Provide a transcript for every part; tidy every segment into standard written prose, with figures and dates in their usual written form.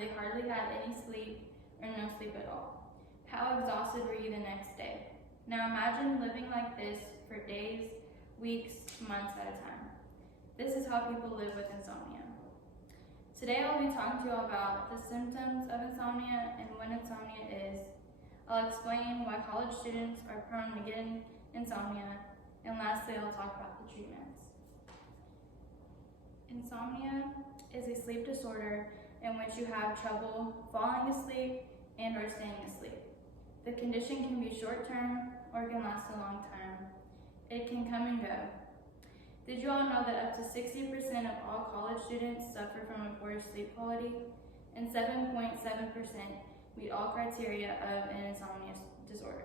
they hardly had any sleep or no sleep at all. How exhausted were you the next day? Now imagine living like this for days, weeks, months at a time. This is how people live with insomnia. Today I'll be talking to you all about the symptoms of insomnia and what insomnia is. I'll explain why college students are prone to getting insomnia, and lastly I'll talk about the treatments. Insomnia is a sleep disorder in which you have trouble falling asleep and or staying asleep. The condition can be short-term or can last a long time. It can come and go. Did you all know that up to 60% of all college students suffer from a poor sleep quality, and 7.7% meet all criteria of an insomnia disorder?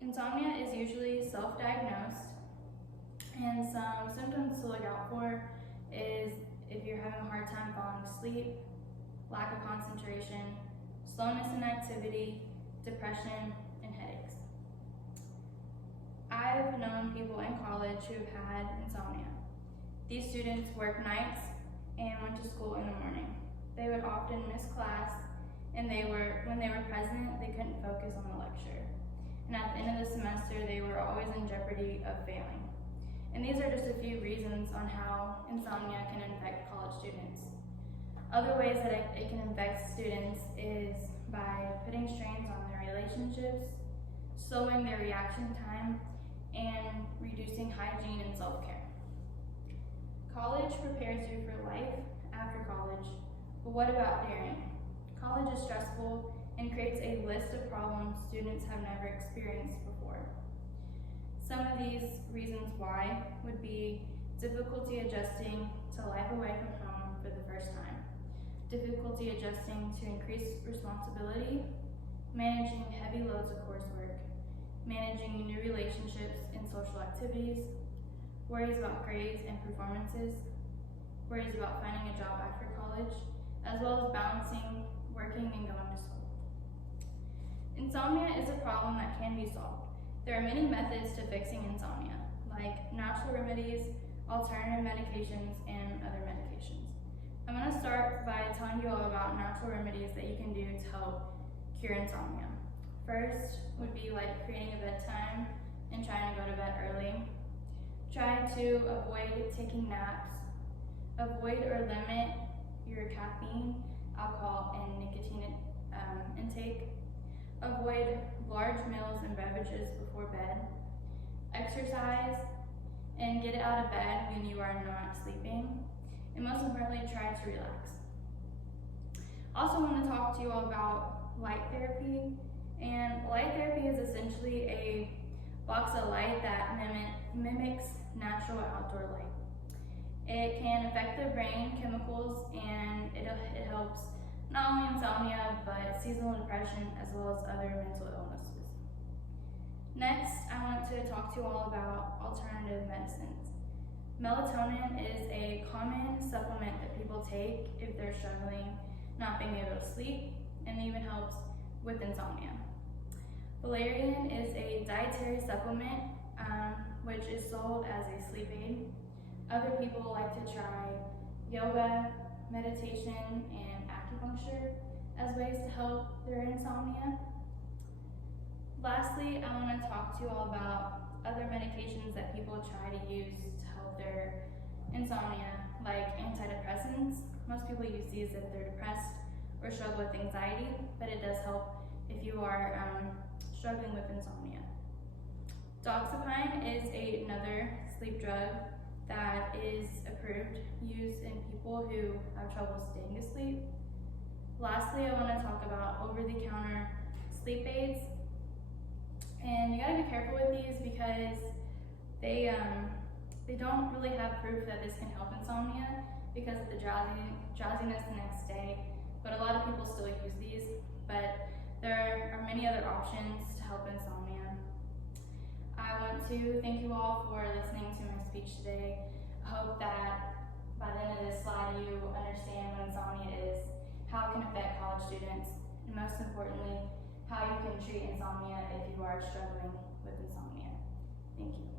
Insomnia is usually self-diagnosed, and some symptoms to look out for is if you're having a hard time falling asleep, lack of concentration, slowness in activity, depression, and headaches. I've known people in college who've had insomnia. These students worked nights and went to school in the morning. They would often miss class, and when they were present, they couldn't focus on the lecture. And at the end of the semester, they were always in jeopardy of failing. And these are just a few reasons on how insomnia can affect college students. Other ways that it can affect students is by putting strains on their relationships, slowing their reaction time, and reducing hygiene and self-care. College prepares you for life after college, but what about during? College is stressful and creates a list of problems students have never experienced before. Some of these reasons why would be difficulty adjusting to life away from home for the first time, difficulty adjusting to increased responsibility, managing heavy loads of coursework, managing new relationships and social activities, worries about grades and performances, worries about finding a job after college, as well as balancing working and going to school. Insomnia is a problem that can be solved. There are many methods to fixing insomnia, like natural remedies, alternative medications, and other medications. I'm going to start by telling you all about natural remedies that you can do to help cure insomnia. First would be like creating a bedtime and trying to go to bed early. Try to avoid taking naps. Avoid or limit your caffeine, alcohol, and nicotine intake. Avoid large meals and beverages before bed. Exercise and get out of bed when you are not sleeping. And most importantly, try to relax. Also want to talk to you all about light therapy. And light therapy is essentially a box of light that mimics natural outdoor light. It can affect the brain chemicals, and it helps not only insomnia, but seasonal depression, as well as other mental illnesses. Next, I want to talk to you all about alternative medicines. Melatonin is a common supplement that people take if they're struggling not being able to sleep, and even helps with insomnia. Valerian is a dietary supplement which is sold as a sleep aid. Other people like to try yoga, meditation, and acupuncture as ways to help their insomnia. Lastly, I want to talk to you all about other medications that people try to use to help their insomnia, like antidepressants. Most people use these if they're depressed or struggle with anxiety, but it does help if you are struggling with insomnia. Doxepine is another sleep drug that is approved, used in people who have trouble staying asleep. Lastly, I want to talk about over-the-counter sleep aids. And you gotta be careful with these because they don't really have proof that this can help insomnia because of the drowsiness the next day. But a lot of people still use these, but there are many other options to help insomnia. I want to thank you all for listening to my speech today. I hope that by the end of this slide you understand what insomnia is, how it can affect college students, and most importantly, how you can treat insomnia if you are struggling with insomnia. Thank you.